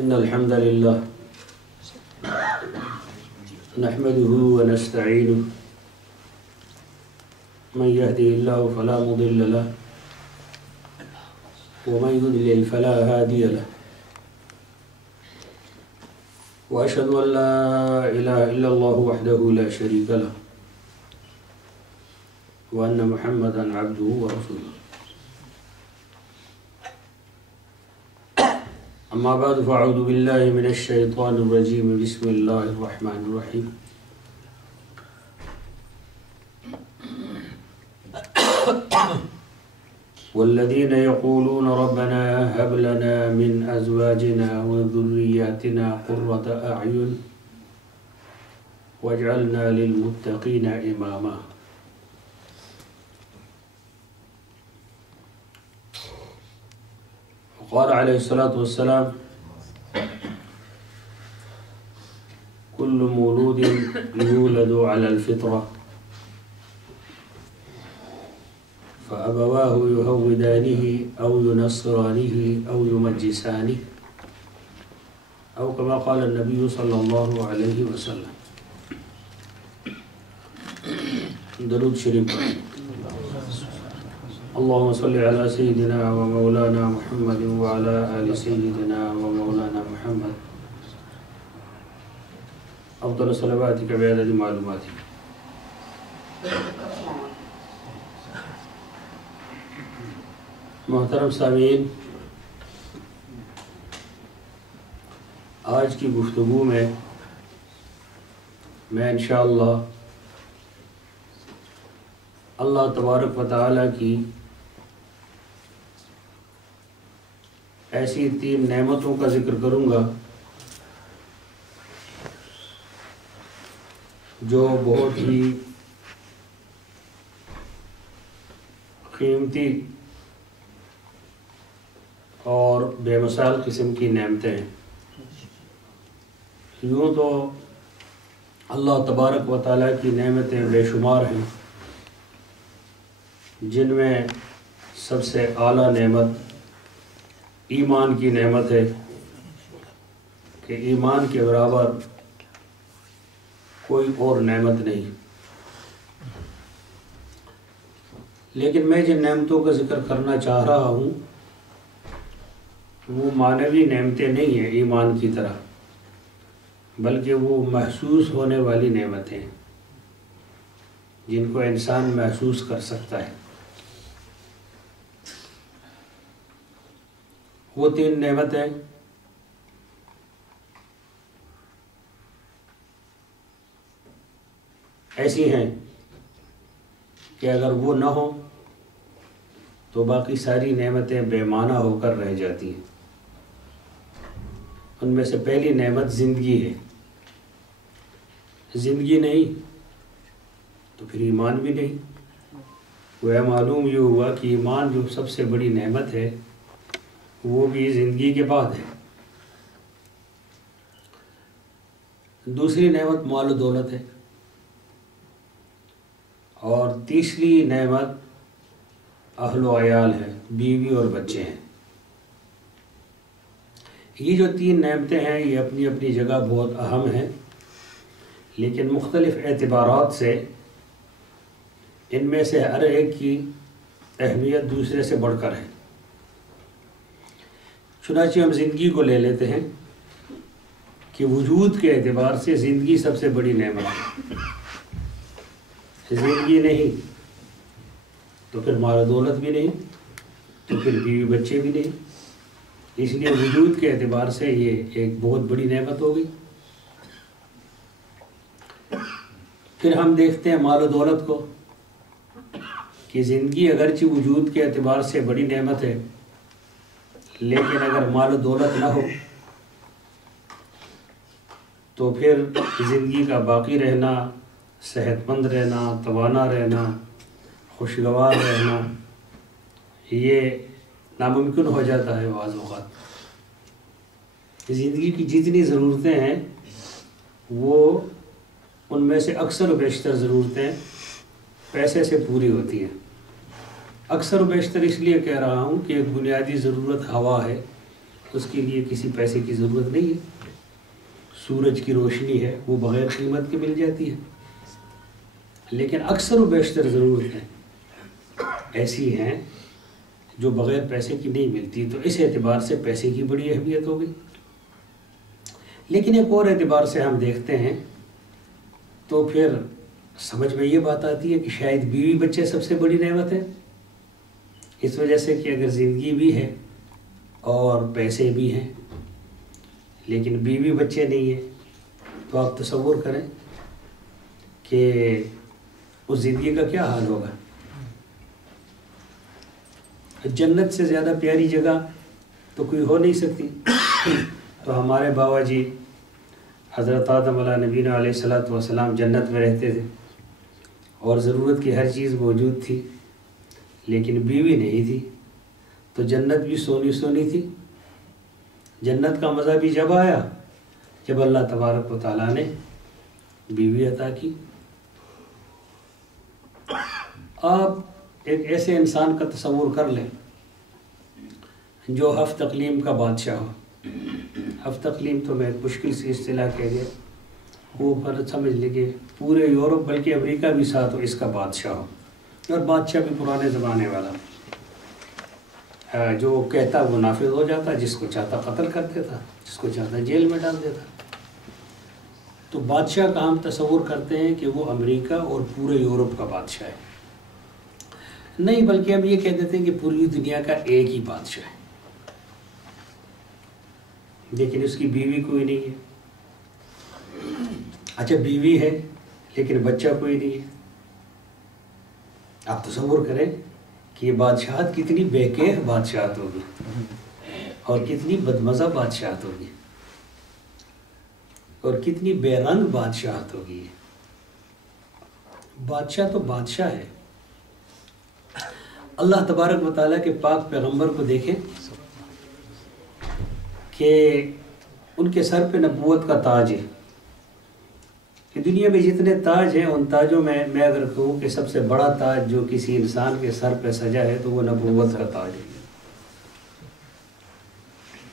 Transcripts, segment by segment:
إن الحمد لله نحمده ونستعينه من يهده الله فلا مضل له ومن يضلل فلا هادي له وأشهد أن لا إله إلا الله وحده لا شريك له وأن محمدا عبده ورسوله أما بعد فأعوذ بالله من الشيطان الرجيم بسم الله الرحمن الرحيم والذين يقولون ربنا هب لنا من أزواجنا وذرياتنا قرة أعين واجعلنا للمتقين إماما. قال عليه الصلاة والسلام كل مولود يولد على الفطرة فأبواه يهودانه أو ينصرانه أو يمجسانه أو كما قال النبي صلى الله عليه وسلم. درود شریف. اللهم صل على سيدنا ومولانا محمد وعلى آل سيدنا ومولانا محمد أفضل صلواتك بعدد معلوماتك. محترم سامعین، آج کی گفتگو میں انشاءاللہ اللہ تبارک و تعالیٰ کی ایسی 3 نعمتوں کا ذکر کروں گا جو بہت ہی قیمتی اور بے مثال قسم کی نعمتیں ہیں. یوں تو اللہ تبارک و تعالیٰ کی نعمتیں بے شمار ہیں، جن میں سب سے اعلیٰ نعمت ایمان کی نعمت ہے کہ ایمان کے برابر کوئی اور نعمت نہیں. لیکن میں جن نعمتوں کا ذکر کرنا چاہ رہا ہوں وہ معنوی نعمتیں نہیں ہیں ایمان کی طرح، بلکہ وہ محسوس ہونے والی نعمتیں ہیں جن کو انسان محسوس کر سکتا ہے. وہ 3 نعمتیں ایسی ہیں کہ اگر وہ نہ ہوں تو باقی ساری نعمتیں بے معنی ہو کر رہ جاتی ہیں. ان میں سے پہلی نعمت زندگی ہے. زندگی نہیں تو پھر ایمان بھی نہیں. وہ معلوم یہ ہوا کہ ایمان جو سب سے بڑی نعمت ہے وہ بھی زندگی کے بعد ہے. دوسری نعمت مال و دولت ہے، اور تیسری نعمت اہل و عیال ہے، بیوی اور بچے ہیں. یہ جو 3 نعمتیں ہیں یہ اپنی اپنی جگہ بہت اہم ہیں، لیکن مختلف اعتبارات سے ان میں سے ہر ایک کی اہمیت دوسرے سے بڑھ کر ہے. چنانچہ ہم زندگی کو لے لیتے ہیں کہ وجود کے اعتبار سے زندگی سب سے بڑی نعمت ہے. زندگی نہیں تو پھر مال و دولت بھی نہیں، تو پھر بیوی بچے بھی نہیں. اس لیے وجود کے اعتبار سے یہ ایک بہت بڑی نعمت ہو گئی. پھر ہم دیکھتے ہیں مال و دولت کو کہ زندگی اگرچہ وجود کے اعتبار سے بڑی نعمت ہے، لیکن اگر مال و دولت نہ ہو تو پھر زندگی کا باقی رہنا، صحت مند رہنا، توانا رہنا، خوشگوار رہنا یہ ناممکن ہو جاتا ہے. بعض اوقات زندگی کی جتنی ضرورتیں ہیں وہ ان میں سے اکثر و بیشتر ضرورتیں پیسے سے پوری ہوتی ہیں. اکثر و بیشتر اس لیے کہہ رہا ہوں کہ ایک بنیادی ضرورت ہوا ہے، اس کے لیے کسی پیسے کی ضرورت نہیں ہے. سورج کی روشنی ہے وہ بغیر قیمت کے مل جاتی ہے. لیکن اکثر و بیشتر ضرورتیں ایسی ہیں جو بغیر پیسے کی نہیں ملتی. تو اس اعتبار سے پیسے کی بڑی اہمیت ہو گئی. لیکن ایک اور اعتبار سے ہم دیکھتے ہیں تو پھر سمجھ میں یہ بات آتی ہے کہ شاید بیوی بچے سب سے بڑی نعمت ہے. اس وجہ سے کہ اگر زندگی بھی ہے اور پیسے بھی ہیں لیکن بیوی بچے نہیں ہیں تو آپ تصور کریں کہ اس زندگی کا کیا حال ہوگا. جنت سے زیادہ پیاری جگہ تو کوئی ہو نہیں سکتی. تو ہمارے بابا جی حضرت آدم علیہ نبینا علیہ الصلوۃ والسلام جنت میں رہتے تھے اور ضرورت کی ہر چیز موجود تھی لیکن بیوی نہیں تھی. تو جنت بھی سونی سونی تھی. جنت کا مزہ بھی جب آیا جب اللہ تبارک و تعالیٰ نے بیوی عطا کی. آپ ایک ایسے انسان کا تصور کر لیں جو ہفت اقلیم کا بادشاہ ہو. ہفت اقلیم تو میں مشکل سی اصطلاح کہہ گیا. وہ فرض سمجھ لیں کہ پورے یورپ بلکہ امریکہ بھی ساتھ ہو اس کا بادشاہ ہو. اور بادشاہ بھی پرانے زمانے والا جو کہتا وہ نافذ ہو جاتا. جس کو چاہتا قتل کر دیتا, جس کو چاہتا جیل میں ڈال دیتا. تو بادشاہ کا ہم تصور کرتے ہیں کہ وہ امریکہ اور پورے یورپ کا بادشاہ ہے. نہیں بلکہ ہم یہ کہہ دیتے ہیں کہ پوری دنیا کا ایک ہی بادشاہ ہے لیکن اس کی بیوی کوئی نہیں ہے. اچھا بیوی ہے لیکن بچہ کوئی نہیں ہے. آپ تصور کریں کہ یہ بادشاہت کتنی بے کیف بادشاہت ہوگی اور کتنی بدمزہ بادشاہت ہوگی اور کتنی بے رنگ بادشاہت ہوگی. بادشاہ تو بادشاہ ہے. اللہ تبارک و تعالیٰ کے پاک پیغمبر کو دیکھیں کہ ان کے سر پہ نبوت کا تاج ہے. کہ دنیا میں جتنے تاج ہیں ان تاجوں میں اگر کہوں کہ سب سے بڑا تاج جو کسی انسان کے سر پہ سجا ہے تو وہ نبوت کا تاج ہے.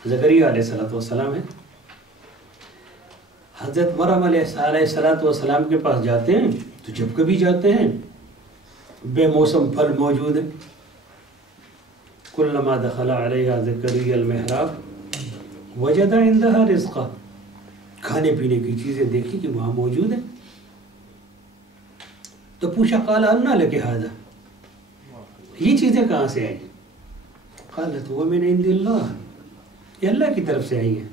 زکریا علیہ السلام ہے. حضرت مریم علیہ السلام کے پاس جاتے ہیں تو جب کبھی جاتے ہیں بے موسم پھل موجود ہیں. کلما دخل علیہا زکریا المحراب وجد عندها رزقا. کھانے پینے کی چیزیں دیکھی کہ وہاں موجود ہیں. تو پوچھا قال انا لک ھذا, یہ چیزیں کہاں سے آئی؟ قالت هو من عند اللہ, یہ اللہ کی طرف سے آئی ہیں.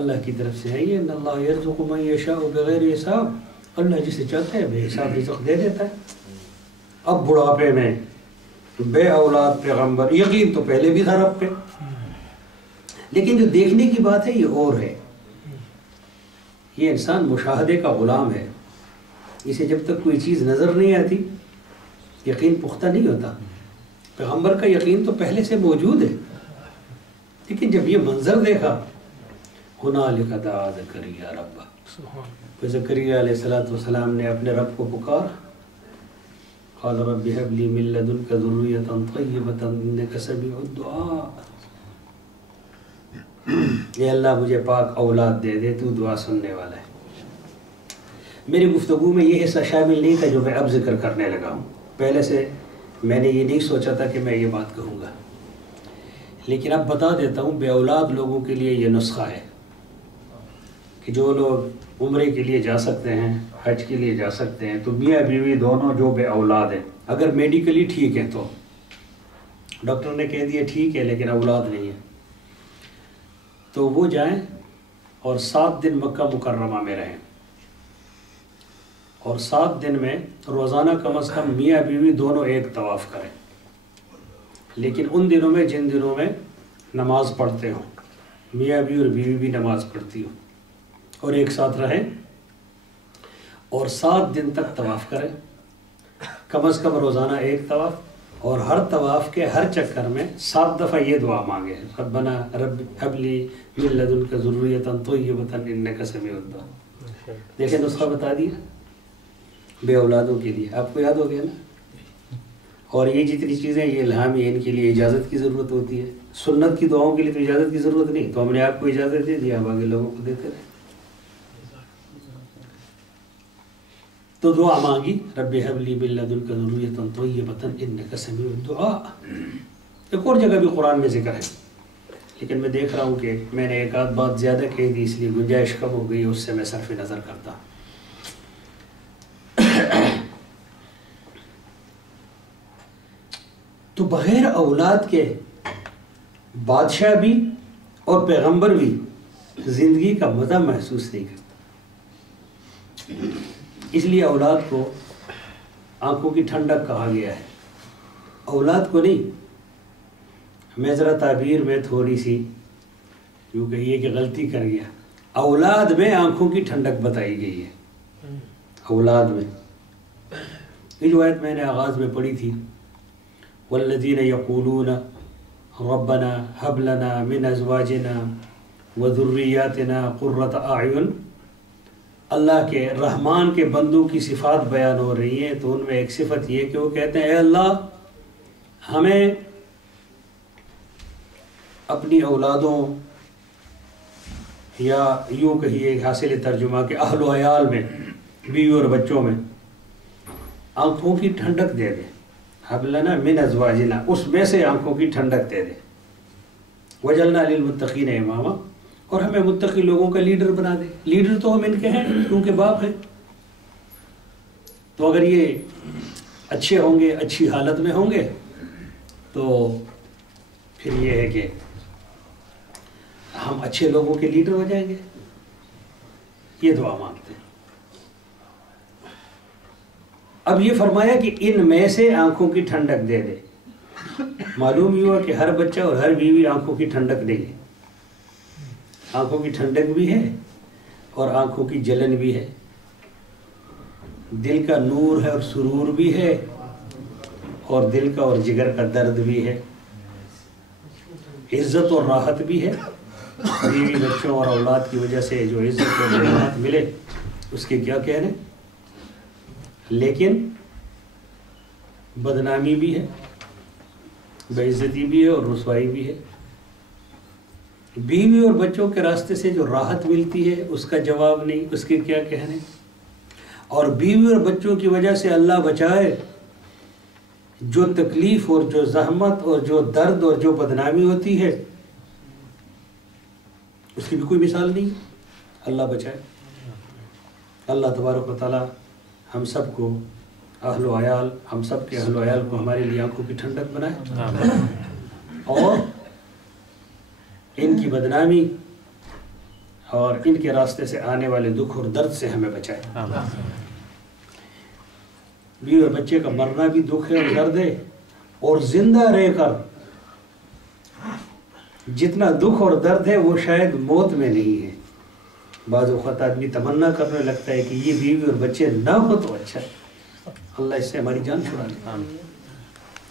اللہ کی طرف سے آئی ہے. ان اللہ یرزق من یشاء بغیر حساب. اللہ جسے چاہتا ہے بے حساب رزق دے دیتا ہے. اب بڑھاپے میں بے اولاد پیغمبر, یقین تو پہلے بھی تھا رب پہ لیکن جو دیکھنے کی بات ہے یہ اور ہے. یہ انسان مشاہدے کا غلام ہے. اسے جب تک کوئی چیز نظر نہیں آتی یقین پختہ نہیں ہوتا. پیغمبر کا یقین تو پہلے سے موجود ہے لیکن جب یہ منظر دیکھا ہنالک دعا زکریا ربہ, تو زکریا علیہ السلام نے اپنے رب کو پکارا. قال رب هب لي من لدنك ذرية طيبة إنك سميع الدعاء. اے اللہ مجھے پاک اولاد دے دے, تو دعا سننے والا ہے. میری گفتگو میں یہ حصہ شامل نہیں تھا جو میں اب ذکر کرنے لگا ہوں. پہلے سے میں نے یہ نہیں سوچا تھا کہ میں یہ بات کہوں گا لیکن اب بتا دیتا ہوں. بے اولاد لوگوں کے لیے یہ نسخہ ہے کہ جو لوگ عمرے کے لیے جا سکتے ہیں, حج کے لیے جا سکتے ہیں, تو میاں بیوی دونوں جو بے اولاد ہیں, اگر میڈیکلی ٹھیک ہے تو ڈاکٹر نے کہہ دیا ٹھیک ہے لیکن اولاد نہیں ہے, تو وہ جائیں اور 7 دن مکہ مکرمہ میں رہیں اور 7 دن میں روزانہ کم از کم میاں بیوی دونوں ایک طواف کریں. لیکن ان دنوں میں جن دنوں میں نماز پڑھتے ہوں, میاں بیوی اور بیوی بھی نماز پڑھتی ہوں, اور ایک ساتھ رہیں اور 7 دن تک طواف کریں, کم از کم روزانہ ایک طواف, اور ہر طواف کے ہر چکر میں 7 دفعہ یہ دعا مانگے ربنا رب هب لي من لدنك ذرية طيبة إنك سميع الدعاء. دیکھیں نسخہ بتا دیا بے اولادوں کے لیے. آپ کو یاد ہو گیا نا, اور یہ جتنی چیزیں یہ الہامی ہیں، ان کے لیے اجازت کی ضرورت ہوتی ہے. سنت کی دعاؤں کے لیے تو اجازت کی ضرورت نہیں، تو ہم نے آپ کو اجازت دے دی، آپ آگے لوگوں کو دیتے رہے. تو دعا مانگی، رب هب لی من لدنک ذریۃ طیبۃ انک سمیع الدعاء. ایک اور جگہ بھی قرآن میں ذکر ہے، لیکن میں دیکھ رہا ہوں کہ میں نے ایک آدھ بات زیادہ کہہ دی، اس لیے گنجائش کم ہو گئی، اس سے میں صرف نظر کرتا. تو بغیر اولاد کے بادشاہ بھی اور پیغمبر بھی زندگی کا مزہ محسوس نہیں کرتا. اس لیے اولاد کو آنکھوں کی ٹھنڈک کہا گیا ہے. اولاد کو نہیں، میں ذرا تعبیر میں تھوڑی سی یوں کہیے کہ غلطی کر گیا. اولاد میں آنکھوں کی ٹھنڈک بتائی گئی ہے. اولاد میں یہ جو آیت میں نے آغاز میں پڑھی تھی، والذین یقولون ربنا هب لنا من ازواجنا وذریاتنا قرۃ اعین، اللہ کے رحمان کے بندوں کی صفات بیان ہو رہی ہیں. تو ان میں ایک صفت یہ کہ وہ کہتے ہیں اے اللہ ہمیں اپنی اولادوں، یا یوں کہیے حاصل ترجمہ کہ اہل و عیال میں، بیوی اور بچوں میں آنکھوں کی ٹھنڈک دے دے. حب لنا من ازواجنا، اس میں سے آنکھوں کی ٹھنڈک دے دے. وجعلنا للمتقین اماما، اور ہمیں متقی لوگوں کا لیڈر بنا دے. لیڈر تو ہم ان کے ہیں کیونکہ باپ ہیں. تو اگر یہ اچھے ہوں گے، اچھی حالت میں ہوں گے، تو پھر یہ ہے کہ ہم اچھے لوگوں کے لیڈر ہو جائیں گے. یہ دعا مانگتے ہیں. اب یہ فرمایا کہ ان میں سے آنکھوں کی ٹھنڈک دے دے. معلوم یہ ہوا کہ ہر بچہ اور ہر بیوی آنکھوں کی ٹھنڈک نہیں ہے. آنکھوں کی ٹھنڈک بھی ہے اور آنکھوں کی جلن بھی ہے. دل کا نور ہے اور سرور بھی ہے، اور دل کا اور جگر کا درد بھی ہے. عزت اور راحت بھی ہے. بیوی بچوں اور اولاد کی وجہ سے جو عزت اور راحت ملے اس کے کیا کہنے. لیکن بدنامی بھی ہے، بے عزتی بھی ہے اور رسوائی بھی ہے. بیوی اور بچوں کے راستے سے جو راحت ملتی ہے اس کا جواب نہیں، اس کے کیا کہنے. اور بیوی اور بچوں کی وجہ سے اللہ بچائے جو تکلیف اور جو زحمت اور جو درد اور جو بدنامی ہوتی ہے اس کی بھی کوئی مثال نہیں. اللہ بچائے. اللہ تبارک و تعالی ہم سب کو اہل و عیال، ہم سب کے اہل و عیال کو ہمارے لیے آنکھوں کی ٹھنڈک بنائے، اور ان کی بدنامی اور ان کے راستے سے آنے والے دکھ اور درد سے ہمیں بچائے. بیوی اور بچے کا مرنا بھی دکھ ہے اور درد ہے، اور زندہ رہ کر جتنا دکھ اور درد ہے وہ شاید موت میں نہیں ہے. بعض اوقات آدمی تمنا کرنے لگتا ہے کہ یہ بیوی اور بچے نہ ہو تو اچھا ہے، اللہ اس سے ہماری جان چھڑا لے.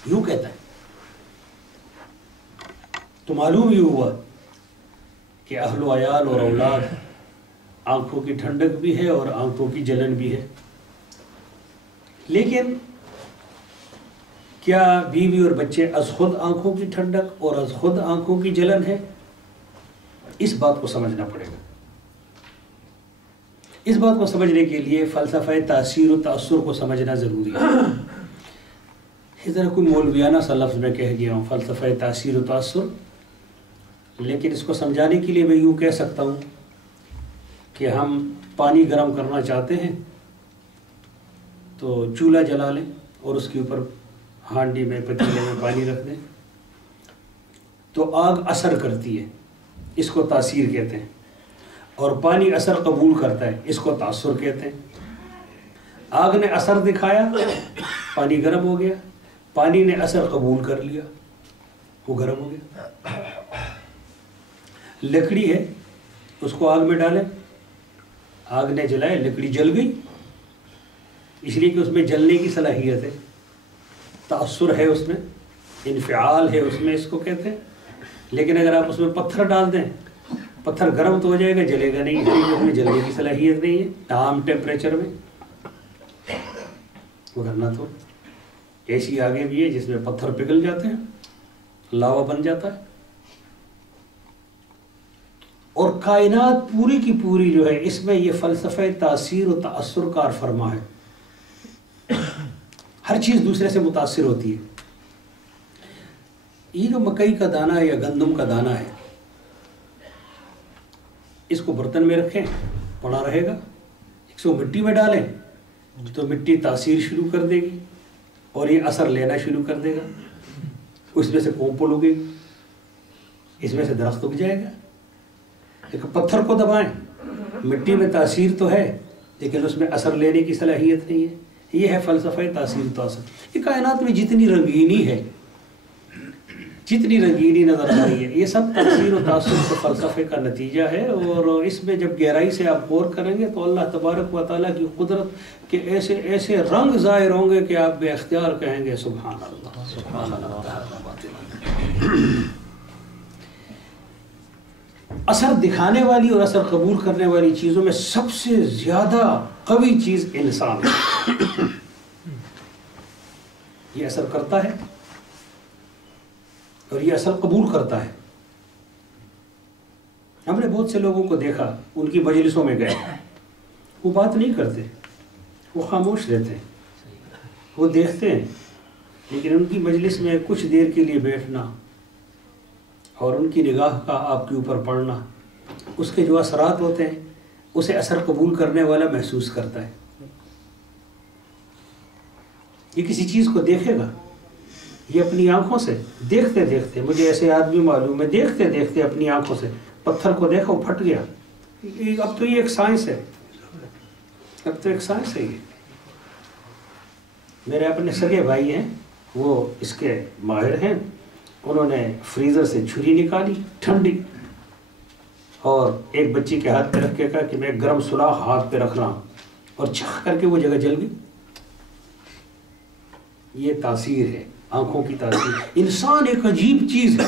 یوں کہتا ہے. تو معلوم ہی ہوا کہ اہل و عیال اور اولاد آنکھوں کی ٹھنڈک بھی ہے اور آنکھوں کی جلن بھی ہے. لیکن کیا بیوی اور بچے از خود آنکھوں کی ٹھنڈک اور از خود آنکھوں کی جلن ہے؟ اس بات کو سمجھنا پڑے گا. اس بات کو سمجھنے کے لیے فلسفہ تاثیر و تأثر کو سمجھنا ضروری ہے. اس طرح کوئی مولویانہ سا لفظ میں کہہ گیا ہوں، فلسفہ تاثیر و تأثر، لیکن اس کو سمجھانے کے لیے میں یوں کہہ سکتا ہوں کہ ہم پانی گرم کرنا چاہتے ہیں تو چولہا جلا لیں اور اس کے اوپر ہانڈی میں پتیلے میں پانی رکھ دیں تو آگ اثر کرتی ہے، اس کو تاثیر کہتے ہیں. اور پانی اثر قبول کرتا ہے، اس کو تأثر کہتے ہیں. آگ نے اثر دکھایا، پانی گرم ہو گیا. پانی نے اثر قبول کر لیا، وہ گرم ہو گیا. لکڑی ہے، اس کو آگ میں ڈالیں، آگ نے جلائے، لکڑی جل گئی، اس لیے کہ اس میں جلنے کی صلاحیت ہے. تأثر ہے اس میں، انفعال ہے اس میں، اس کو کہتے ہیں. لیکن اگر آپ اس میں پتھر ڈال دیں، پتھر گرم تو ہو جائے گا، جلے گا نہیں، اس لیے اس میں جلنے کی صلاحیت نہیں ہے عام ٹیمپریچر میں. وہ کرنا تو ایسی آگے بھی ہے جس میں پتھر پگھل جاتے ہیں، لاوا بن جاتا ہے، اور کائنات پوری کی پوری جو ہے اس میں یہ فلسفہ تاثیر و تأثر کار فرما ہے، ہر چیز دوسرے سے متاثر ہوتی ہے۔ یہ جو مکئی کا دانہ یا گندم کا دانہ ہے، اس کو برتن میں رکھیں پڑا رہے گا، اس کو مٹی میں ڈالیں تو مٹی تاثیر شروع کر دے گی اور یہ اثر لینا شروع کر دے گا، اس میں سے کومپل اگے گی، اس میں سے درخت اگ جائے گا۔ لیکن پتھر کو دبائیں، مٹی میں تاثیر تو ہے لیکن اس میں اثر لینے کی صلاحیت نہیں ہے۔ یہ ہے فلسفہ تاثیر تو اثر۔ یہ کائنات میں جتنی رنگینی ہے، جتنی رنگینی نظر آ رہی ہے، یہ سب تاثیر و تاثر کے فلسفے کا نتیجہ ہے، اور اس میں جب گہرائی سے آپ غور کریں گے تو اللہ تبارک و تعالیٰ کی قدرت کے ایسے ایسے رنگ ظاہر ہوں گے کہ آپ بے اختیار کہیں گے سبحان اللہ سبحان اللہ۔ اثر دکھانے والی اور اثر قبول کرنے والی چیزوں میں سب سے زیادہ قوی چیز انسان ہے۔ یہ اثر کرتا ہے اور یہ اثر قبول کرتا ہے۔ ہم نے بہت سے لوگوں کو دیکھا، ان کی مجلسوں میں گئے، وہ بات نہیں کرتے، وہ خاموش رہتے ہیں، وہ دیکھتے ہیں، لیکن ان کی مجلس میں کچھ دیر کے لیے بیٹھنا اور ان کی نگاہ کا آپ کے اوپر پڑنا، اس کے جو اثرات ہوتے ہیں اسے اثر قبول کرنے والا محسوس کرتا ہے۔ یہ کسی چیز کو دیکھے گا، یہ اپنی آنکھوں سے دیکھتے دیکھتے، مجھے ایسے آدمی معلوم ہے، دیکھتے دیکھتے اپنی آنکھوں سے پتھر کو دیکھا وہ پھٹ گیا۔ اب تو یہ ایک سائنس ہے، اب تو ایک سائنس ہے۔ یہ میرے اپنے سگے بھائی ہیں، وہ اس کے ماہر ہیں، انہوں نے فریزر سے چھری نکالی ٹھنڈی، اور ایک بچی کے ہاتھ پہ رکھ کے کہا کہ میں گرم سوراخ ہاتھ پہ رکھ رہا ہوں، اور چھک کر کے وہ جگہ جل گئی۔ یہ تاثیر ہے، آنکھوں کی تاثیر۔ انسان ایک عجیب چیز ہے۔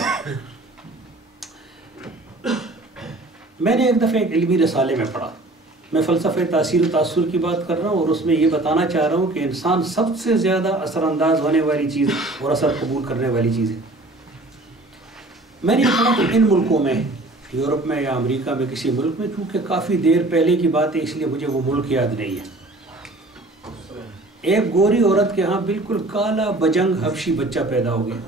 میں نے ایک دفعہ ایک علمی رسالے میں پڑھا، میں فلسفہ تاثیر و تاثر کی بات کر رہا ہوں، اور اس میں یہ بتانا چاہ رہا ہوں کہ انسان سب سے زیادہ اثر انداز ہونے والی چیز اور اثر قبول کرنے والی چیز ہے۔ میں نے یہ پڑھا کہ ان ملکوں میں، یورپ میں یا امریکہ میں کسی ملک میں، چونکہ کافی دیر پہلے کی بات ہے اس لیے مجھے وہ ملک یاد نہیں ہے، ایک گوری عورت کے ہاں بالکل کالا بجنگ حبشی بچہ پیدا ہو گیا،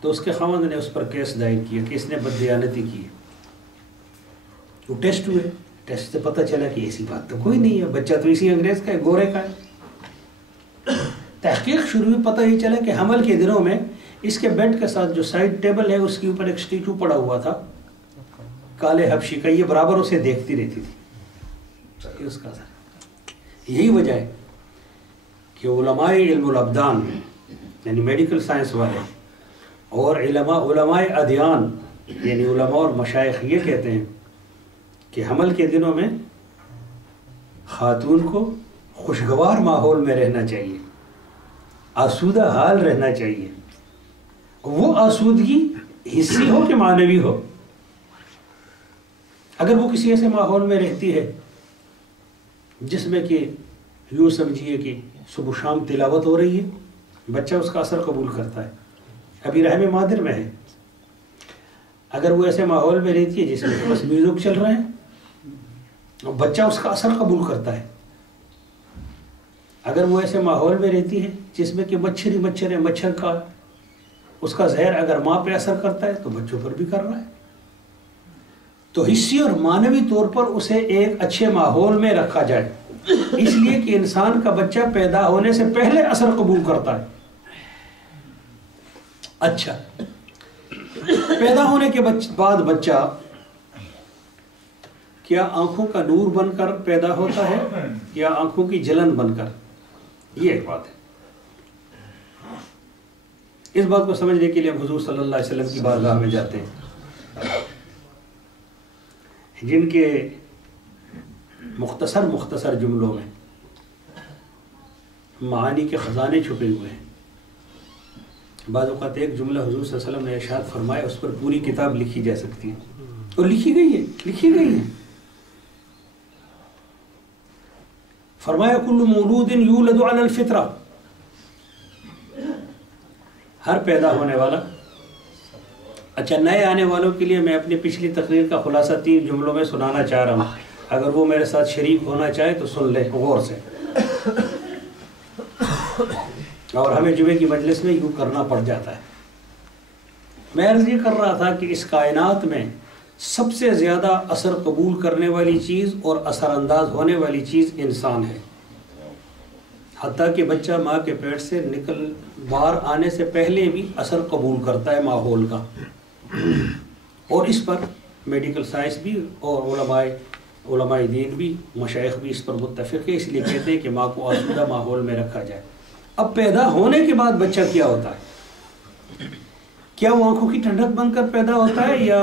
تو اس کے خاوند نے اس پر کیس دائر کیا کہ اس نے بددیانتی کی۔ وہ ٹیسٹ ہوئے، ٹیسٹ سے پتہ چلا کہ ایسی بات تو کوئی نہیں ہے، بچہ تو اسی انگریز کا ہے، گورے کا ہے۔ تحقیق شروع ہوئی، پتہ یہ چلا کہ حمل کے دنوں میں اس کے بیڈ کے ساتھ جو سائڈ ٹیبل ہے اس کے اوپر ایک اسٹیچو پڑا ہوا تھا کالے حبشی کا، یہ برابر اسے دیکھتی رہتی تھی۔ اس کا یہی وجہ ہے کہ علماء علم الابدان یعنی میڈیکل سائنس والے اور علماء ادیان یعنی علماء اور مشائخ یہ کہتے ہیں کہ حمل کے دنوں میں خاتون کو خوشگوار ماحول میں رہنا چاہیے، آسودہ حال رہنا چاہیے، وہ آسودگی حسی ہو کہ معنوی ہو۔ اگر وہ کسی ایسے ماحول میں رہتی ہے جس میں کہ یوں سمجھیے کہ صبح شام تلاوت ہو رہی ہے، بچہ اس کا اثر قبول کرتا ہے، ابھی رحم مادر میں ہے۔ اگر وہ ایسے ماحول میں رہتی ہے جس میں بس میوزک چل رہے ہیں، بچہ اس کا اثر قبول کرتا ہے۔ اگر وہ ایسے ماحول میں رہتی ہے جس میں کہ مچھر ہی مچھر ہے، مچھر کا اس کا زہر اگر ماں پہ اثر کرتا ہے تو بچوں پر بھی کر رہا ہے۔ تو حسی اور معنوی طور پر اسے ایک اچھے ماحول میں رکھا جائے، اس لیے کہ انسان کا بچہ پیدا ہونے سے پہلے اثر قبول کرتا ہے۔ اچھا، پیدا ہونے کے بعد بچہ کیا آنکھوں کا نور بن کر پیدا ہوتا ہے یا آنکھوں کی جلن بن کر؟ یہ ایک بات ہے۔ اس بات کو سمجھنے کے لیے ہم حضور صلی اللہ علیہ وسلم کی بارگاہ میں جاتے ہیں، جن کے مختصر جملوں میں معانی کے خزانے چھپے ہوئے ہیں۔ بعض اوقات ایک جملہ حضور صلی اللہ علیہ وسلم نے ارشاد فرمایا، اس پر پوری کتاب لکھی جا سکتی ہے، اور لکھی گئی ہے۔ فرمایا کل مولود یولد علی الفطرہ، ہر پیدا ہونے والا. اچھا، نئے آنے والوں کے لیے میں اپنی پچھلی تقریر کا خلاصہ 3 جملوں میں سنانا چاہ رہا ہوں. اگر وہ میرے ساتھ شریک ہونا چاہے تو سن لے غور سے. اور ہمیں جمعے کی مجلس میں یوں کرنا پڑ جاتا ہے. میں عرض یہ کر رہا تھا کہ اس کائنات میں سب سے زیادہ اثر قبول کرنے والی چیز اور اثر انداز ہونے والی چیز انسان ہے. حتیٰ کہ بچہ ماں کے پیٹ سے نکل باہر آنے سے پہلے بھی اثر قبول کرتا ہے ماحول کا. اور اس پر میڈیکل سائنس بھی اور علماء دین بھی، مشائخ بھی اس پر متفق ہے. اس لیے کہتے ہیں کہ ماں کو آسودہ ماحول میں رکھا جائے. اب پیدا ہونے کے بعد بچہ کیا ہوتا ہے؟ کیا وہ آنکھوں کی ٹھنڈک بن کر پیدا ہوتا ہے یا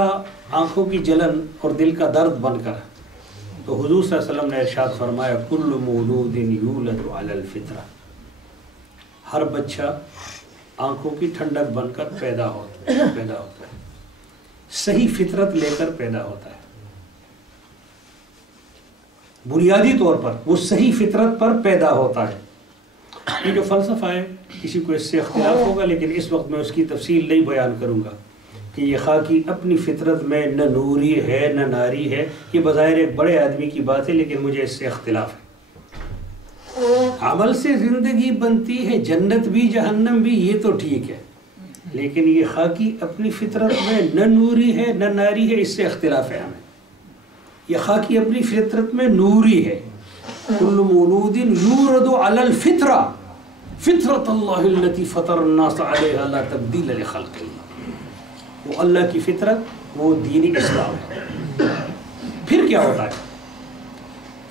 آنکھوں کی جلن اور دل کا درد بن کر؟ تو حضور صلی اللہ علیہ وسلم نے ارشاد فرمایا کل مولود یولد علی الفطرہ، ہر بچہ آنکھوں کی ٹھنڈک بن کر پیدا ہوتا ہے، صحیح فطرت لے کر پیدا ہوتا ہے. بنیادی طور پر وہ صحیح فطرت پر پیدا ہوتا ہے. یہ جو فلسفہ ہے کسی کو اس سے اختلاف ہوگا، لیکن اس وقت میں اس کی تفصیل نہیں بیان کروں گا کہ یہ خاکی اپنی فطرت میں نہ نوری ہے نہ ناری ہے. یہ بظاہر ایک بڑے آدمی کی بات ہے، لیکن مجھے اس سے اختلاف ہے. عمل سے زندگی بنتی ہے، جنت بھی جہنم بھی، یہ تو ٹھیک ہے، لیکن یہ خاکی اپنی فطرت میں نہ نوری ہے نہ ناری ہے، اس سے اختلاف ہے ہمیں. یہ خاکی اپنی فطرت میں نوری ہے. کل مولود یولد علی الفطرہ، فطرت اللہ التی فطر الناس علیہا لا تبدیل لخلق اللہ. وہ اللہ کی فطرت، وہ دین اسلام ہے. پھر کیا ہوتا ہے؟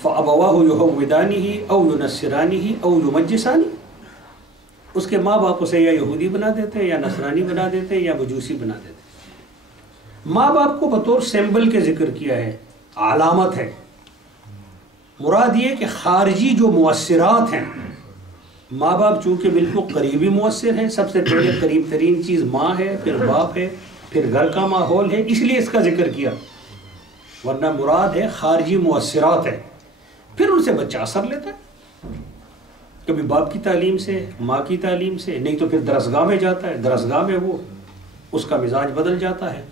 فَأَبَوَاهُ يُهَوِّدَانِهِ أَوْ يُنَصِّرَانِهِ أَوْ يُمَجِّسَانِهِ. اس کے ماں باپ اسے یا یہودی بنا دیتے ہیں یا نصرانی بنا دیتے ہیں یا مجوسی بنا دیتے ہیں. ماں باپ کو بطور سمبل کے ذکر کیا ہے، علامت ہے. مراد یہ کہ خارجی جو مؤثرات ہیں، ماں باپ چونکہ بالکل قریبی مؤثر ہیں، سب سے پہلے قریب ترین چیز ماں ہے، پھر باپ ہے، پھر گھر کا ماحول ہے، اس لیے اس کا ذکر کیا. ورنہ مراد ہے خارجی مؤثرات ہے. پھر ان سے بچہ اثر لیتا ہے، کبھی باپ کی تعلیم سے، ماں کی تعلیم سے، نہیں تو پھر درسگاہ میں جاتا ہے. درسگاہ میں وہ اس کا مزاج بدل جاتا ہے.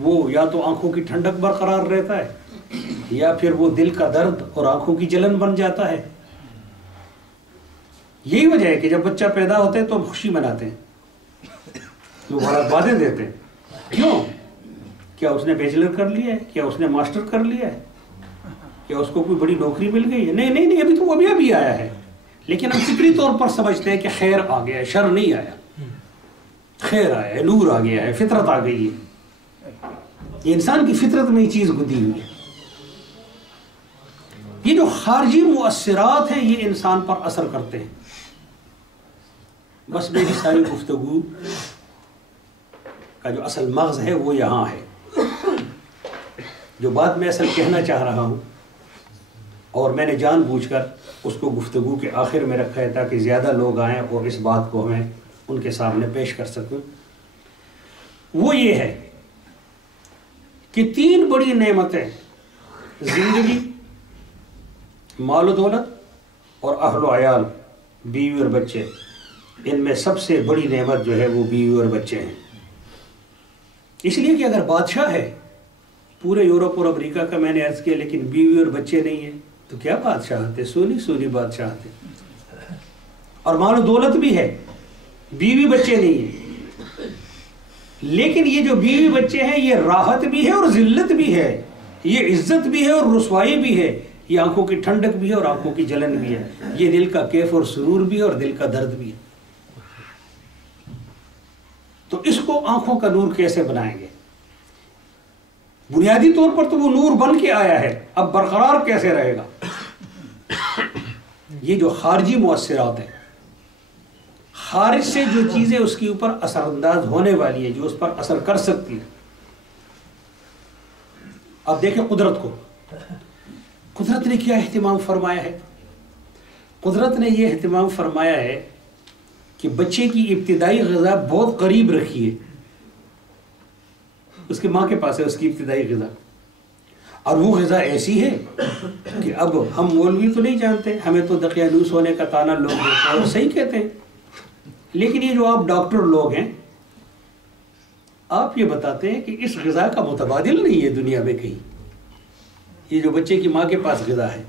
وہ یا تو آنکھوں کی ٹھنڈک برقرار رہتا ہے یا پھر وہ دل کا درد اور آنکھوں کی جلن بن جاتا ہے. یہی وجہ ہے کہ جب بچہ پیدا ہوتا ہے تو ہم خوشی مناتے ہیں، مبارکبادیں دیتے ہیں. کیوں؟ کیا اس نے بیچلر کر لیا ہے؟ کیا اس نے ماسٹر کر لیا ہے؟ کیا اس کو کوئی بڑی نوکری مل گئی ہے؟ نہیں، ابھی تو وہ ابھی آیا ہے. لیکن ہم فطری طور پر سمجھتے ہیں کہ خیر آ گیا ہے، شر نہیں آیا. خیر آیا ہے، نور آ گیا ہے، فطرت آ گئی ہے. یہ انسان کی فطرت میں یہ چیز گدی ہوئی ہے. یہ جو خارجی مؤثرات ہیں یہ انسان پر اثر کرتے ہیں. بس میری ساری گفتگو کا جو اصل مغز ہے وہ یہاں ہے. جو بات میں اصل کہنا چاہ رہا ہوں اور میں نے جان بوجھ کر اس کو گفتگو کے آخر میں رکھا ہے تاکہ زیادہ لوگ آئیں اور اس بات کو ہمیں ان کے سامنے پیش کر سکوں، وہ یہ ہے کہ 3 بڑی نعمتیں، زندگی، مال و دولت اور اہل و عیال، بیوی اور بچے، ان میں سب سے بڑی نعمت جو ہے وہ بیوی اور بچے ہیں. اس لیے کہ اگر بادشاہ ہے پورے یورپ اور امریکہ کا، میں نے عرض کیا، لیکن بیوی اور بچے نہیں ہیں تو کیا بادشاہ تھے؟ سونی بادشاہ تھے. اور مال و دولت بھی ہے، بیوی بچے نہیں ہیں. لیکن یہ جو بیوی بچے ہیں یہ راحت بھی ہے اور ذلت بھی ہے، یہ عزت بھی ہے اور رسوائی بھی ہے، یہ آنکھوں کی ٹھنڈک بھی ہے اور آنکھوں کی جلن بھی ہے، یہ دل کا کیف اور سرور بھی ہے اور دل کا درد بھی ہے. تو اس کو آنکھوں کا نور کیسے بنائیں گے؟ بنیادی طور پر تو وہ نور بن کے آیا ہے، اب برقرار کیسے رہے گا؟ یہ جو خارجی مؤثرات ہیں، خارج سے جو چیزیں اس کے اوپر اثر انداز ہونے والی ہیں، جو اس پر اثر کر سکتی ہیں. اب دیکھیں قدرت کو، قدرت نے کیا اہتمام فرمایا ہے؟ قدرت نے یہ اہتمام فرمایا ہے کہ بچے کی ابتدائی غذا بہت قریب رکھی ہے، اس کے ماں کے پاس ہے اس کی ابتدائی غذا. اور وہ غذا ایسی ہے کہ اب ہم مولوی تو نہیں جانتے، ہمیں تو دقیانوس ہونے کا تانا لوگ دیتے ہیں اور صحیح کہتے ہیں. لیکن یہ جو آپ ڈاکٹر لوگ ہیں، آپ یہ بتاتے ہیں کہ اس غذا کا متبادل نہیں ہے دنیا میں کہیں. یہ جو بچے کی ماں کے پاس غذا ہے،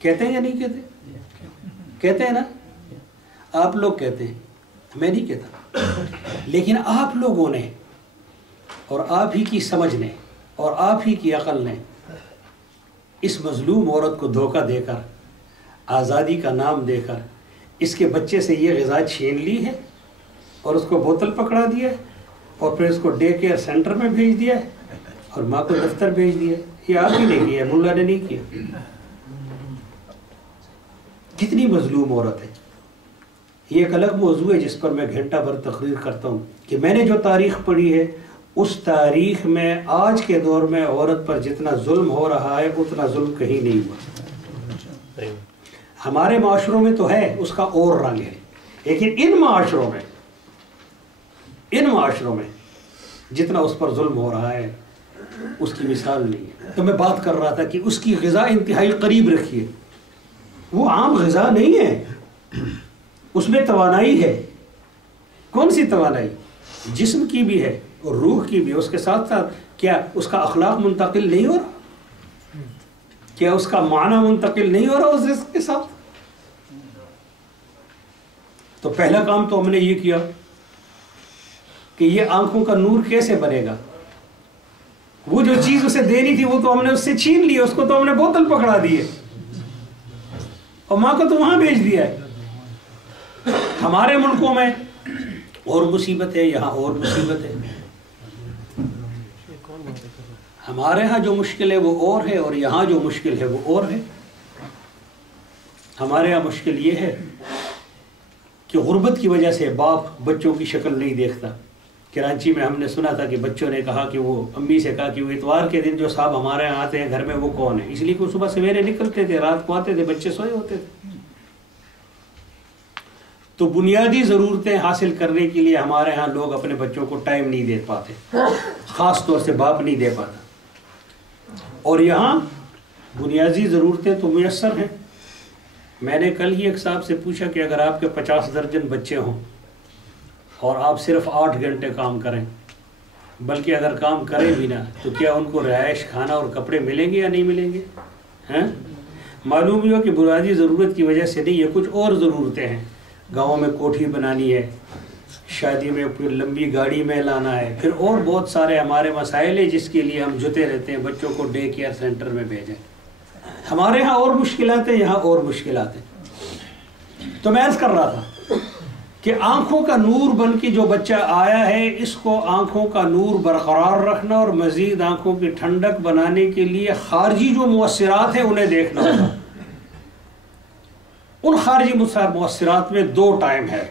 کہتے ہیں یا نہیں کہتے؟ کہتے ہیں نا؟ آپ لوگ کہتے ہیں، میں نہیں کہتا. لیکن آپ لوگوں نے اور آپ ہی کی سمجھ نے اور آپ ہی کی عقل نے اس مظلوم عورت کو دھوکہ دے کر، آزادی کا نام دے کر، اس کے بچے سے یہ غذا چھین لی ہے اور اس کو بوتل پکڑا دیا ہے اور پھر اس کو ڈے کیئر سینٹر میں بھیج دیا ہے اور ماں کو دفتر بھیج دیا ہے. یہ آپ ہی نے کیا، ملا نے نہیں کیا. کتنی مظلوم عورت ہے. یہ ایک الگ موضوع ہے جس پر میں گھنٹہ بھر تقریر کرتا ہوں کہ میں نے جو تاریخ پڑھی ہے، اس تاریخ میں آج کے دور میں عورت پر جتنا ظلم ہو رہا ہے اتنا ظلم کہیں نہیں ہوا. ہمارے معاشروں میں تو ہے، اس کا اور رنگ ہے، لیکن ان معاشروں میں جتنا اس پر ظلم ہو رہا ہے اس کی مثال نہیں ہے. تو میں بات کر رہا تھا کہ اس کی غذا انتہائی قریب رکھیے. وہ عام غذا نہیں ہے، اس میں توانائی ہے. کون سی توانائی؟ جسم کی بھی ہے اور روح کی بھی. اس کے ساتھ ساتھ کیا اس کا اخلاق منتقل نہیں ہو رہا؟ کیا اس کا معنی منتقل نہیں ہو رہا اس رزق کے ساتھ؟ تو پہلا کام تو ہم نے یہ کیا کہ یہ آنکھوں کا نور کیسے بنے گا. وہ جو چیز اسے دینی تھی وہ تو ہم نے اس سے چھین لی، اس کو تو ہم نے بوتل پکڑا دی ہے اور ماں کو تو وہاں بھیج دیا ہے. ہمارے ملکوں میں اور مصیبت ہے، یہاں اور مصیبت ہے. ہمارے ہاں جو مشکل ہے وہ اور ہے اور یہاں جو مشکل ہے وہ اور ہے. ہمارے ہاں مشکل یہ ہے کہ غربت کی وجہ سے باپ بچوں کی شکل نہیں دیکھتا. کراچی میں ہم نے سنا تھا کہ بچوں نے کہا کہ وہ امی سے کہا کہ وہ اتوار کے دن جو صاحب ہمارے یہاں آتے ہیں گھر میں وہ کون ہے، اس لیے کہ وہ صبح سویرے نکلتے تھے، رات کو آتے تھے، بچے سوئے ہوتے تھے. تو بنیادی ضرورتیں حاصل کرنے کے لیے ہمارے ہاں لوگ اپنے بچوں کو ٹائم نہیں دے پاتے، خاص طور سے باپ نہیں دے پاتا. اور یہاں بنیادی ضرورتیں تو میسر ہیں. میں نے کل ہی ایک صاحب سے پوچھا کہ اگر آپ کے 50 درجن بچے ہوں اور آپ صرف 8 گھنٹے کام کریں، بلکہ اگر کام کریں بھی نہ، تو کیا ان کو رہائش، کھانا اور کپڑے ملیں گے یا نہیں ملیں گے؟ معلوم ہوا کہ بنیادی ضرورت کی وجہ سے نہیں، یہ کچھ اور ضرورتیں ہیں. گاؤں میں کوٹھی بنانی ہے، شادی میں پھر لمبی گاڑی میں لانا ہے، پھر اور بہت سارے ہمارے مسائل ہیں جس کے لیے ہم جتے رہتے ہیں بچوں کو ڈے کیئر سینٹر میں بھیجیں. ہمارے ہاں اور مشکلات ہیں، یہاں اور مشکلات ہیں. تو میں عرض کر رہا تھا کہ آنکھوں کا نور بن کے جو بچہ آیا ہے، اس کو آنکھوں کا نور برقرار رکھنا اور مزید آنکھوں کی ٹھنڈک بنانے کے لیے خارجی جو مؤثرات ہیں انہیں دیکھنا ہوگا. ان خارجی مؤثرات میں 2 ٹائم ہے،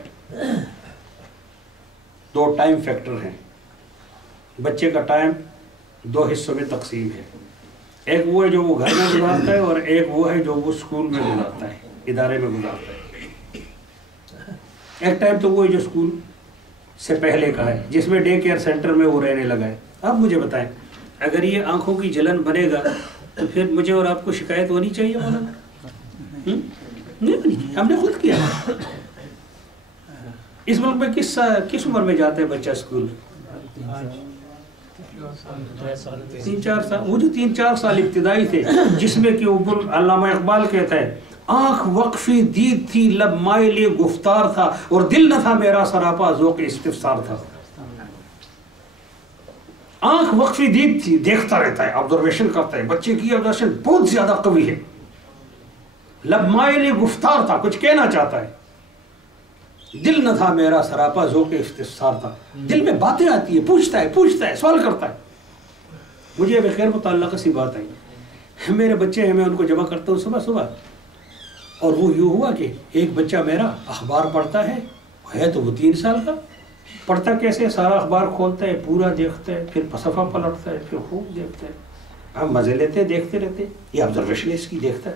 2 ٹائم فیکٹر ہیں. بچے کا ٹائم 2 حصوں میں تقسیم ہے. ایک وہ ہے جو وہ گھر میں گزارتا ہے اور ایک وہ ہے جو وہ اسکول میں گزارتا ہے، ادارے میں گزارتا ہے. ایک ٹائم تو وہ ہے جو اسکول سے پہلے کا ہے، جس میں ڈے کیئر سینٹر میں وہ رہنے لگا ہے. اب مجھے بتائیں، اگر یہ آنکھوں کی جلن بنے گا تو پھر مجھے اور آپ کو شکایت ہونی چاہیے مولانا؟ نہیں، ہم نے خود کیا. اس ملک میں کس عمر میں جاتا ہے بچہ اسکول؟ 3-4 سال. وہ جو 3-4 سال ابتدائی تھے، جس میں کہ علامہ اقبال کہتا ہے آنکھ وقفی دید تھی، لب مائل گفتار تھا، اور دل نہ تھا میرا سراپا ذوق استفسار تھا. آنکھ وقفی دید تھی، دیکھتا رہتا ہے، آبزرویشن کرتا ہے. بچے کی آبزرویشن بہت زیادہ قوی ہے. لب مائل گفتار تھا، کچھ کہنا چاہتا ہے. دل نہ تھا میرا سراپا ذوق استفسار تھا. دل میں باتیں آتی ہیں، پوچھتا ہے، سوال کرتا ہے. مجھے بخیر متعلقہ سی بات آئی. میرے بچے ہیں، میں ان کو جمع کرتا ہوں صبح، اور وہ یوں ہوا کہ ایک بچہ میرا اخبار پڑھتا ہے تو وہ 3 سال کا. پڑھتا کیسے؟ سارا اخبار کھولتا ہے، پورا دیکھتا ہے، پھر صفحہ پلٹتا ہے، پھر خوب دیکھتا ہے. ہم مزے لیتے ہیں، دیکھتے رہتے. یہ آبزرویشن اس کی دیکھتا ہے.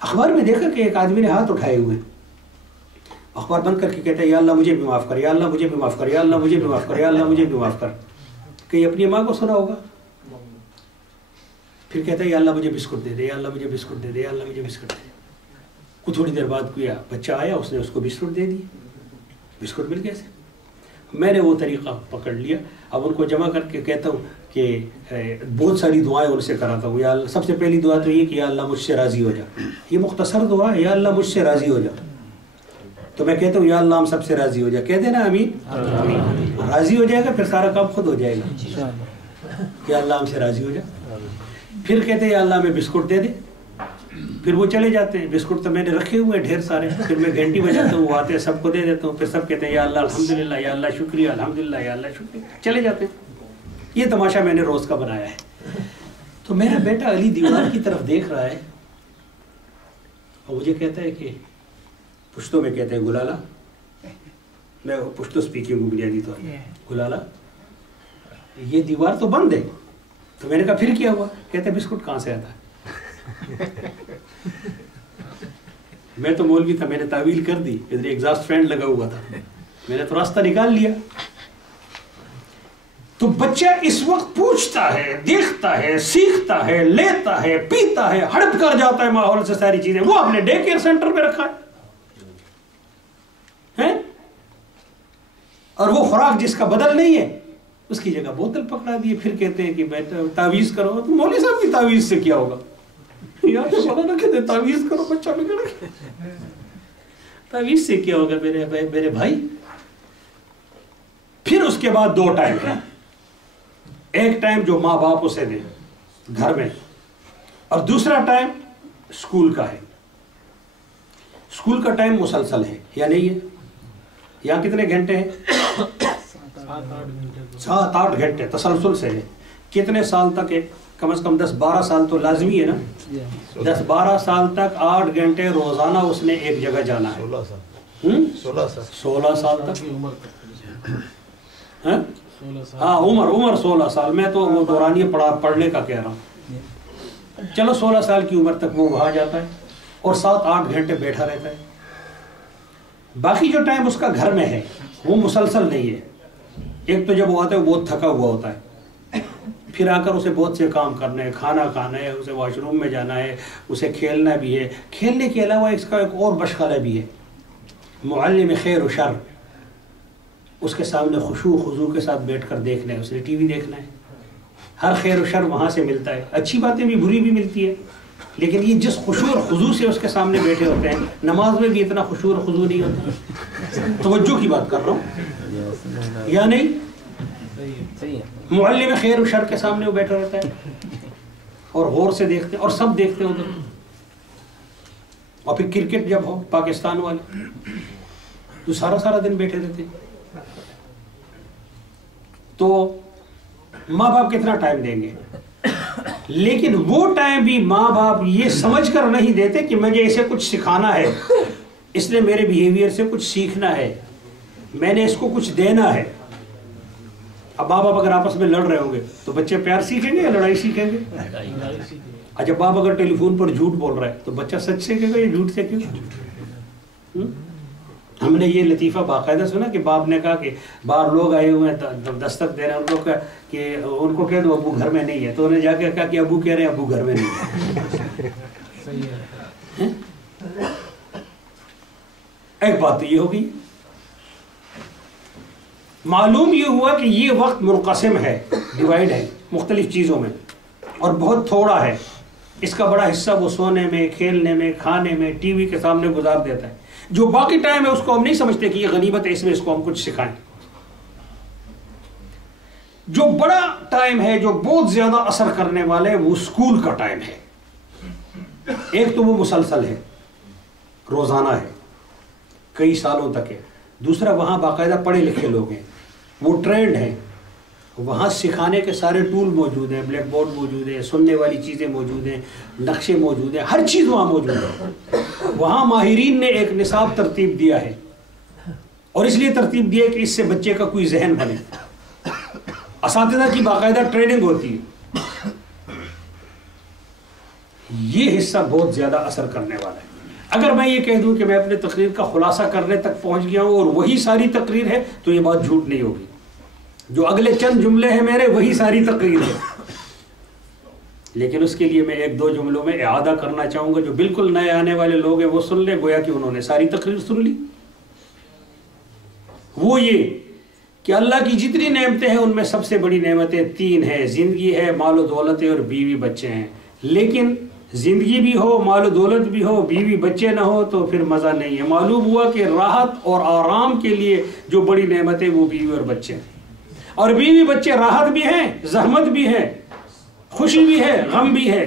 اخبار میں دیکھا کہ ایک آدمی نے ہاتھ اٹھائے ہوئے، اخبار بند کر کے کہتا ہے یا اللہ مجھے بھی معاف کر، یا اللہ مجھے بھی معاف کر، یا اللہ مجھے بھی معاف کر، یا اللہ مجھے بھی معاف کر. کہ یہ اپنی ماں کو سنا ہوگا. پھر کہتا ہے یا اللہ مجھے بسکٹ دے دے، یا اللہ مجھے بسکٹ دے دے، یا اللہ مجھے بسکٹ دے دے. تھوڑی دیر بعد کیا بچہ آیا، اس نے اس کو بسکٹ دے دی. بسکٹ مل گئے سے. میں نے وہ طریقہ پکڑ لیا. اب ان کو جمع کر کے کہتا ہوں کہ بہت ساری دعائیں ان سے کراتا ہوں. یا اللہ، سب سے پہلی دعا تو یہ کہ یا اللہ مجھ سے راضی ہو جا. یہ مختصر دعا ہے، یا اللہ مجھ سے راضی ہو جا. تو میں کہتا ہوں یا اللہ ہم سب سے راضی ہو جا. کہتے نا آمین. راضی ہو جائے گا پھر سارا کام خود ہو جائے گا. یا اللہ ہم سے راضی ہو جا. پھر کہتے ہیں یا اللہ ہمیں بسکٹ دے دے. پھر وہ چلے جاتے ہیں. بسکٹ تو میں نے رکھے ہوئے ڈھیر سارے. پھر میں گھنٹی بجاتا ہوں، وہ آتے ہیں سب کو دے دیتا ہوں. پھر سب کہتے ہیں یا اللہ الحمدللہ، یا اللہ شکریہ، الحمدللہ، یا اللہ شکریہ. چلے جاتے ہیں. یہ تماشا میں نے روز کا بنایا ہے. تو میرا بیٹا علی دیوار کی طرف دیکھ رہا ہے اور مجھے کہتا ہے کہ پشتو میں کہتے ہیں گلالا، میں پشتو اسپیکنگ کو بنیادی طور پر گلالا یہ دیوار تو بند ہے. تو میں نے کہا پھر کیا ہوا؟ کہتے ہیں بسکٹ کہاں سے آتا ہے. میں تو مولوی تھا، میں نے تعویل کر دی. ادھر ایگزاسٹ فین لگا ہوا تھا، میں نے تو راستہ نکال لیا. تو بچہ اس وقت پوچھتا ہے، دیکھتا ہے، سیکھتا ہے، لیتا ہے، پیتا ہے، ہڑپ کر جاتا ہے ماحول سے ساری چیزیں. وہ اپنے ڈے کیئر سینٹر پہ رکھا ہے اور وہ خوراک جس کا بدل نہیں ہے اس کی جگہ بوتل پکڑا دی. پھر کہتے ہیں کہ بیٹا تعویذ کرو. تو مولوی صاحب کی تعویذ سے کیا ہوگا؟ یار مولانا کہتے ہیں تعویذ کرو، بچہ بگڑ گیا. تعویذ سے کیا ہوگا میرے بھائی؟ پھر اس کے بعد دو ٹائم ہے. ایک ٹائم جو ماں باپ اسے دیں گھر میں، اور دوسرا ٹائم اسکول کا ہے. اسکول کا ٹائم مسلسل ہے یا نہیں ہے؟ یہاں کتنے گھنٹے ہیں؟ 7-8 گھنٹے تسلسل سے ہے. کتنے سال تک ہے؟ کم از کم 10-12 سال تو لازمی ہے نا. 10-12 سال تک 8 گھنٹے روزانہ اس نے ایک جگہ جانا ہے. 16 سال تک. ہاں عمر 16 سال. میں تو وہ دورانیہ پڑھنے کا کہہ رہا ہوں. چلو 16 سال کی عمر تک وہ وہاں جاتا ہے اور 7-8 گھنٹے بیٹھا رہتا ہے. باقی جو ٹائم اس کا گھر میں ہے وہ مسلسل نہیں ہے. ایک تو جب وہ آتا ہے وہ بہت تھکا ہوا ہوتا ہے، پھر آ کر اسے بہت سے کام کرنے ہیں، کھانا کھانا ہے، اسے واش روم میں جانا ہے، اسے کھیلنا بھی ہے. کھیلنے کے علاوہ اس کا ایک اور مشغلہ بھی ہے، معلم خیر و شر. اس کے سامنے خشوع و خضوع کے ساتھ بیٹھ کر دیکھنا ہے، اس نے ٹی وی دیکھنا ہے. ہر خیر و شر وہاں سے ملتا ہے. اچھی باتیں بھی بری بھی ملتی ہے، لیکن یہ جس خشوع اور خضوع سے اس کے سامنے بیٹھے ہوتے ہیں، نماز میں بھی اتنا خشوع اور خضوع نہیں ہوتا. توجہ کی بات کر رہا ہوں یا نہیں؟ معلم خیر و شر کے سامنے وہ بیٹھا رہتا ہے اور غور سے دیکھتے ہیں، اور سب دیکھتے ہیں ادھر. اور پھر کرکٹ جب ہو پاکستان والے تو سارا دن بیٹھے رہتے ہیں. تو ماں باپ کتنا ٹائم دیں گے؟ لیکن وہ ٹائم بھی ماں باپ یہ سمجھ کر نہیں دیتے کہ مجھے اسے کچھ سکھانا ہے، اس نے میرے بیہیویئر سے کچھ سیکھنا ہے، میں نے اس کو کچھ دینا ہے. اب ماں باپ اگر آپس میں لڑ رہے ہوں گے تو بچے پیار سیکھیں گے یا لڑائی سیکھیں گے؟ اچھا باپ اگر ٹیلی فون پر جھوٹ بول رہا ہے تو بچہ سچ سیکھے گا یا جھوٹ سیکھے گا؟ ہم نے یہ لطیفہ باقاعدہ سنا کہ باپ نے کہا کہ باہر لوگ آئے ہوئے ہیں دستک دے رہے ہیں، ان کو کہ ان کو کہہ دو ابو گھر میں نہیں ہے. تو انہوں نے جا کے کہا کہ ابو کہہ رہے ہیں ابو گھر میں نہیں ہے. ایک بات تو یہ ہو گئی. معلوم یہ ہوا کہ یہ وقت منقسم ہے، ڈیوائیڈ ہے مختلف چیزوں میں، اور بہت تھوڑا ہے. اس کا بڑا حصہ وہ سونے میں، کھیلنے میں، کھانے میں، ٹی وی کے سامنے گزار دیتا ہے. جو باقی ٹائم ہے اس کو ہم نہیں سمجھتے کہ یہ غنیمت ہے، اس میں اس کو ہم کچھ سکھائیں. جو بڑا ٹائم ہے، جو بہت زیادہ اثر کرنے والا ہے، وہ اسکول کا ٹائم ہے. ایک تو وہ مسلسل ہے، روزانہ ہے، کئی سالوں تک ہے. دوسرا وہاں باقاعدہ پڑھے لکھے لوگ ہیں، وہ ٹرینڈ ہیں، وہاں سکھانے کے سارے ٹول موجود ہیں، بلیک بورڈ موجود ہے، سننے والی چیزیں موجود ہیں، نقشے موجود ہیں، ہر چیز وہاں موجود ہے. وہاں ماہرین نے ایک نصاب ترتیب دیا ہے، اور اس لیے ترتیب دیا ہے کہ اس سے بچے کا کوئی ذہن بنے. اساتذہ کی باقاعدہ ٹریننگ ہوتی ہے. یہ حصہ بہت زیادہ اثر کرنے والا ہے. اگر میں یہ کہہ دوں کہ میں اپنے تقریر کا خلاصہ کرنے تک پہنچ گیا ہوں اور وہی ساری تقریر ہے تو یہ بات جھوٹ نہیں ہوگی. جو اگلے چند جملے ہیں میرے وہی ساری تقریر ہے. لیکن اس کے لیے میں 1-2 جملوں میں اعادہ کرنا چاہوں گا. جو بالکل نئے آنے والے لوگ ہیں وہ سن لیں گویا کہ انہوں نے ساری تقریر سن لی. وہ یہ کہ اللہ کی جتنی نعمتیں ہیں ان میں سب سے بڑی نعمتیں 3 ہیں، زندگی ہے، مال و دولت ہے اور بیوی بچے ہیں. لیکن زندگی بھی ہو، مال و دولت بھی ہو، بیوی بچے نہ ہو تو پھر مزہ نہیں ہے. معلوم ہوا کہ راحت اور آرام کے لیے جو بڑی نعمت ہے وہ بیوی اور بچے ہیں. اور بیوی بچے راحت بھی ہیں، زحمت بھی ہے، خوشی بھی ہے، غم بھی ہے،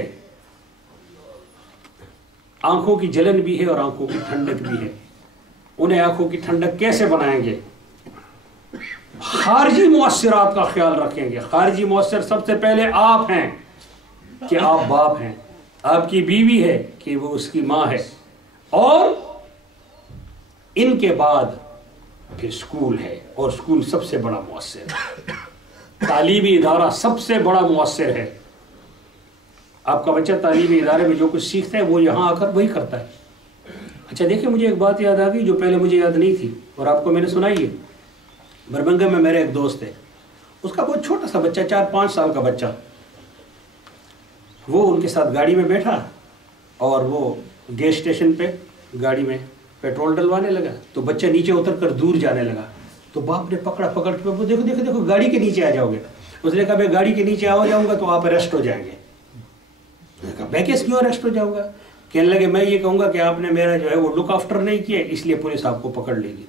آنکھوں کی جلن بھی ہے اور آنکھوں کی ٹھنڈک بھی ہے. انہیں آنکھوں کی ٹھنڈک کیسے بنائیں گے؟ خارجی مؤثرات کا خیال رکھیں گے. خارجی مؤثر سب سے پہلے آپ ہیں کہ آپ باپ ہیں، آپ کی بیوی ہے کہ وہ اس کی ماں ہے، اور ان کے بعد پھر سکول ہے، اور سکول سب سے بڑا مؤثر ہے. تعلیمی ادارہ سب سے بڑا مؤثر ہے. آپ کا بچہ تعلیمی ادارے میں جو کچھ سیکھتا ہے وہ یہاں آ کر وہی کرتا ہے. اچھا دیکھیں، مجھے ایک بات یاد آ گئی جو پہلے مجھے یاد نہیں تھی اور آپ کو میں نے سنائی ہے. برمنگھم میں میرا ایک دوست ہے، اس کا بہت چھوٹا سا بچہ، 4-5 سال کا بچہ، وہ ان کے ساتھ گاڑی میں بیٹھا اور وہ گیس اسٹیشن پہ گاڑی میں پیٹرول ڈلوانے لگا تو بچہ نیچے اتر کر دور جانے لگا. تو باپ نے پکڑ کے دیکھو دیکھو دیکھو گاڑی کے نیچے آ جاؤ گے. اس نے کہا میں گاڑی کے نیچے آ جاؤں گا تو آپ اریسٹ ہو جائیں گے. میں کیس کیوں اریسٹ ہو جاؤں گا؟ کہنے لگے میں یہ کہوں گا کہ آپ نے میرا جو ہے وہ لک آفٹر نہیں کیا، اس لیے پولیس آپ کو پکڑ لے گی.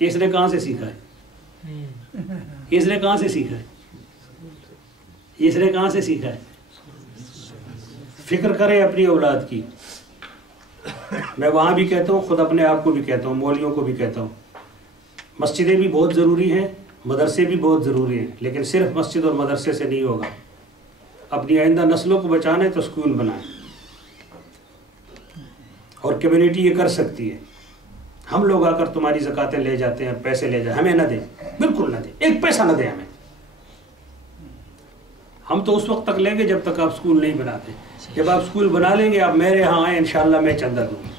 اس نے کہاں سے سیکھا ہے؟ اس نے کہاں سے سیکھا ہے؟ اس نے کہاں سے سیکھا ہے؟ فکر کریں اپنی اولاد کی. میں وہاں بھی کہتا ہوں، خود اپنے آپ کو بھی کہتا ہوں، مولویوں کو بھی کہتا ہوں، مسجدیں بھی بہت ضروری ہیں، مدرسے بھی بہت ضروری ہیں، لیکن صرف مسجد اور مدرسے سے نہیں ہوگا. اپنی آئندہ نسلوں کو بچانا ہے تو اسکول بنائیں، اور کمیونٹی یہ کر سکتی ہے. ہم لوگ آ کر تمہاری زکاتیں لے جاتے ہیں، پیسے لے جائیں، ہمیں نہ دیں، بالکل نہ دیں، ایک پیسہ نہ دیں ہمیں. ہم تو اس وقت تک لیں گے جب تک آپ اسکول نہیں بناتے. جب آپ اسکول بنا لیں گے، آپ میرے ہاں آئیں، انشاءاللہ میں چندہ دوں گی.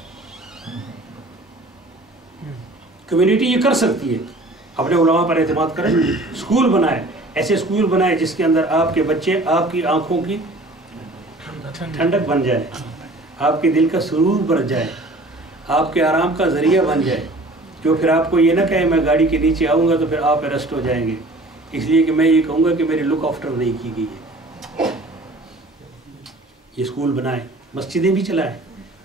کمیونٹی یہ کر سکتی ہے. اپنے علماء پر اعتماد کریں، اسکول بنائیں، ایسے اسکول بنائیں جس کے اندر آپ کے بچے آپ کی آنکھوں کی ٹھنڈک بن جائے، آپ کے دل کا سرور بڑھ جائے، آپ کے آرام کا ذریعہ بن جائے. جو پھر آپ کو یہ نہ کہے میں گاڑی کے نیچے آؤں گا تو پھر آپ اریسٹ ہو جائیں گے، اس لیے کہ میں یہ کہوں گا کہ میری لک آفٹر نہیں کی گئی ہے. یہ اسکول بنائیں، مسجدیں بھی چلائیں،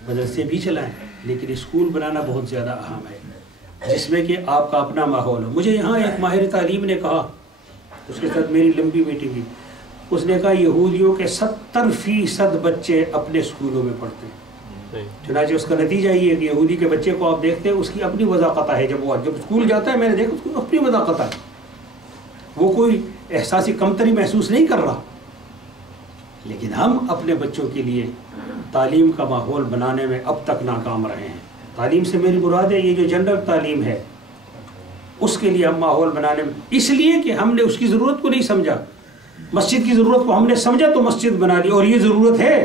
مدرسے بھی چلائیں، لیکن اسکول بنانا بہت زیادہ اہم ہے جس میں کہ آپ کا اپنا ماحول ہو. مجھے یہاں ایک ماہر تعلیم نے کہا، اس کے ساتھ میری لمبی میٹنگ ہوئی، اس نے کہا یہودیوں کے 70% بچے اپنے اسکولوں میں پڑھتے ہیں. چنانچہ اس کا نتیجہ یہ ہے کہ یہودی کے بچے کو آپ دیکھتے ہیں، اس کی اپنی وضاقت ہے. جب اسکول جاتا ہے، میں نے دیکھا اس کی اپنی وضاقت ہے، وہ کوئی احساسی کمتری محسوس نہیں کر رہا. لیکن ہم اپنے بچوں کے لیے تعلیم کا ماحول بنانے میں اب تک ناکام رہے ہیں. تعلیم سے میری مراد ہے یہ جو جنرل تعلیم ہے، اس کے لیے ہم ماحول بنانے میں، اس لیے کہ ہم نے اس کی ضرورت کو نہیں سمجھا. مسجد کی ضرورت کو ہم نے سمجھا تو مسجد بنا لی، اور یہ ضرورت ہے.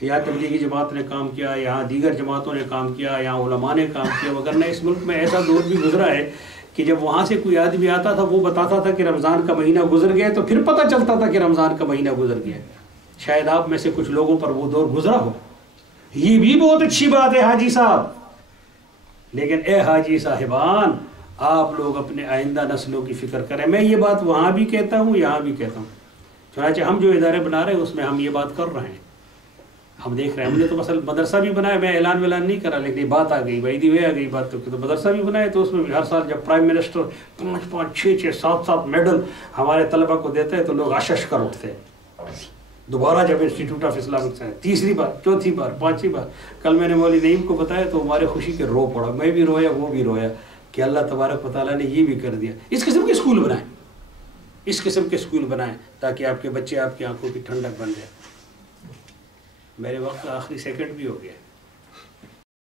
یہاں تبلیغی جماعت نے کام کیا، یہاں دیگر جماعتوں نے کام کیا، یہاں علماء نے کام کیا. وگرنہ اس ملک میں ایسا دور بھی گزرا ہے کہ جب وہاں سے کوئی آدمی آتا تھا وہ بتاتا تھا کہ رمضان کا مہینہ گزر گیا، تو پھر پتہ چلتا تھا کہ رمضان کا مہینہ گزر گیا. شاید آپ میں سے کچھ لوگوں پر وہ دور گزرا ہو. یہ بھی بہت اچھی بات ہے حاجی صاحب، لیکن اے حاجی صاحبان، آپ لوگ اپنے آئندہ نسلوں کی فکر کریں. میں یہ بات وہاں بھی کہتا ہوں، یہاں بھی کہتا ہوں. چنانچہ ہم جو ادارے بنا رہے ہیں اس میں ہم یہ بات کر رہے ہیں. ہم دیکھ رہے ہیں، ہم نے تو مثلا مدرسہ بھی بنایا، میں اعلان نہیں کرا، لیکن یہ بات آ گئی، بھائی دی آ گئی بات. تو مدرسہ بھی بنایا تو اس میں بھی ہر سال جب پرائم منسٹر 5-5, 6-6, 7-7 میڈل ہمارے طلبہ کو دیتے ہیں تو لوگ آشش کر اٹھتے ہیں. دوبارہ جب انسٹیٹیوٹ آف اسلامک سائنس 3ری بار، 4تھی بار، 5ویں بار، کل میں نے مولوی نعیم کو بتایا تو ہمارے خوشی کے رو پڑا. میں بھی رویا، وہ بھی رویا کہ اللہ تبارک و تعالیٰ نے یہ بھی کر دیا. اس قسم کے اسکول بنائیں، اس قسم کے اسکول بنائیں تاکہ آپ کے بچے آپ کی آنکھوں کی ٹھنڈک بن جائے. میرے وقت کا آخری سیکنڈ بھی ہو گیا.